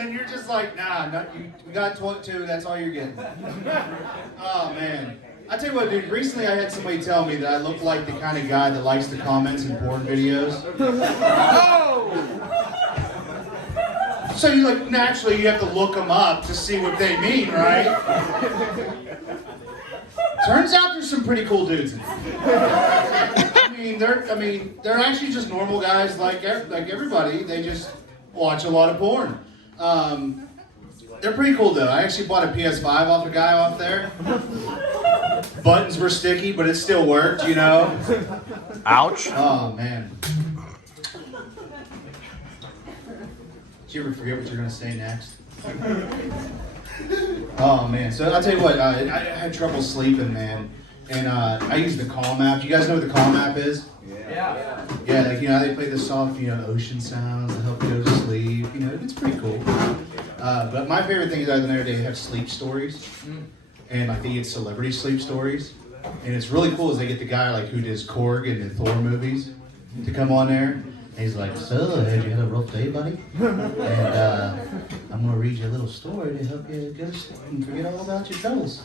then you're just like, nah, we got 22, that's all you're getting. Oh, man. I tell you what, dude, recently I had somebody tell me that I look like the kind of guy that likes the comments in porn videos. So you like, naturally you have to look them up to see what they mean, right? Turns out there's some pretty cool dudes in it. They're actually just normal guys like everybody. They just watch a lot of porn. They're pretty cool though. I actually bought a PS5 off a guy off there. Buttons were sticky, but it still worked, you know? Ouch. Oh, man. Did you ever forget what you're going to say next? Oh, man. So I'll tell you what, I had trouble sleeping, man. And I use the Calm app. Do you guys know what the Calm app is? Yeah. Yeah, like, you know, they play the soft, you know, ocean sounds to help you go to sleep. You know, it's pretty cool. But my favorite thing is out there, they have sleep stories. And like they get celebrity sleep stories. And it's really cool is they get the guy like who does Korg in the Thor movies to come on there. And he's like, so, have you had a rough day, buddy? And I'm going to read you a little story to help you go to sleep and forget all about your troubles.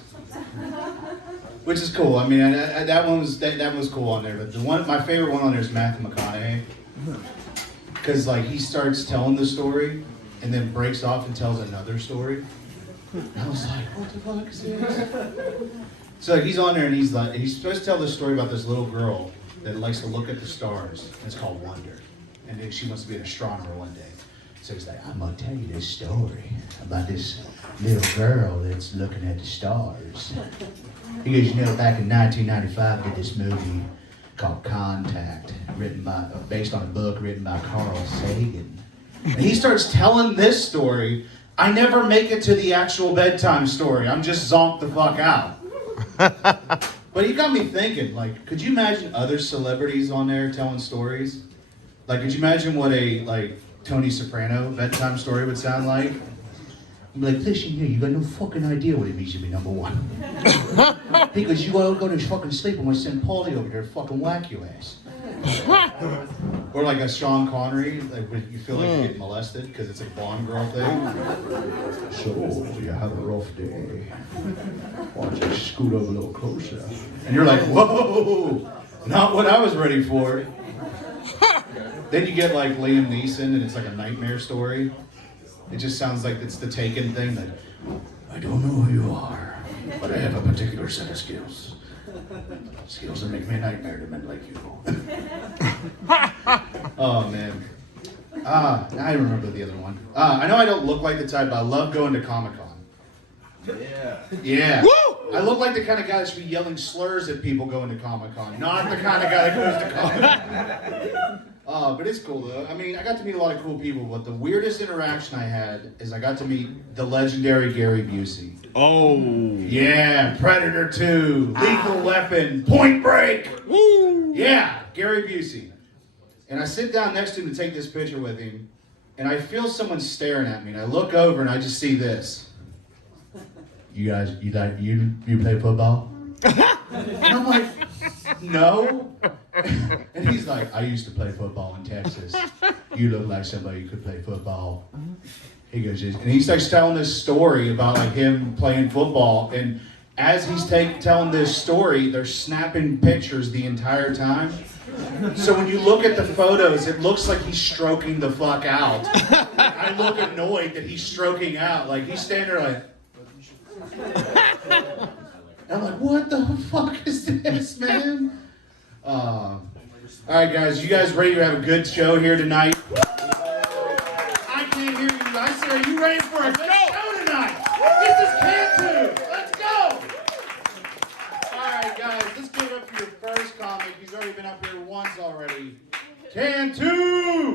Which is cool. I mean, that one was cool on there. But my favorite one on there is Matthew McConaughey. Because like he starts telling the story and then breaks off and tells another story. And I was like, what the fuck is this? So he's on there and he's supposed to tell this story about this little girl that likes to look at the stars. It's called Wonder. And then she wants to be an astronomer one day. So he's like, I'm gonna tell you this story about this little girl that's looking at the stars. He goes, you know, back in 1995, I did this movie called Contact, based on a book written by Carl Sagan. And he starts telling this story. I never make it to the actual bedtime story. I'm just zonked the fuck out. But he got me thinking, like, could you imagine other celebrities on there telling stories? Like, could you imagine what a, Tony Soprano bedtime story would sound like? I'd be like, listen here, you got no fucking idea what it means to be number one. Because you gotta go to fucking sleep, I'm gonna send Paulie over there to fucking whack your ass. Or like a Sean Connery, like when you feel like you're getting molested because it's a Bond girl thing. So, you have a rough day. Why don't you scoot over a little closer? And you're like, whoa, not what I was ready for. Then you get like Liam Neeson and it's like a nightmare story. It just sounds like it's the Taken thing that, I don't know who you are, but I have a particular set of skills. Skills that make me a nightmare to men like you. Oh, man. I remember the other one. I know I don't look like the type, but I love going to Comic-Con. Yeah. Woo! I look like the kind of guy that should be yelling slurs at people going to Comic-Con, not the kind of guy that goes to Comic-Con. But it's cool, though. I mean, I got to meet a lot of cool people, but the weirdest interaction I had is I got to meet the legendary Gary Busey. Oh. Yeah, Predator 2, Lethal Weapon, Point Break. Woo. Yeah, Gary Busey. And I sit down next to him to take this picture with him, and I feel someone staring at me, and I look over and I just see this. You guys, you play football? And I'm like, no. And he's like, I used to play football in Texas. You look like somebody who could play football. He goes, and he starts telling this story about like him playing football. And as he's telling this story, they're snapping pictures the entire time. So when you look at the photos, it looks like he's stroking the fuck out. I look annoyed that he's stroking out. Like he's standing there like. I'm like, what the fuck is this, man? All right, guys, you guys ready to have a good show here tonight? I can't hear you. I said, are you ready for a good show tonight? This is Cantú. Let's go. All right, guys, let's give it up for your first comic. He's already been up here once already. Cantú.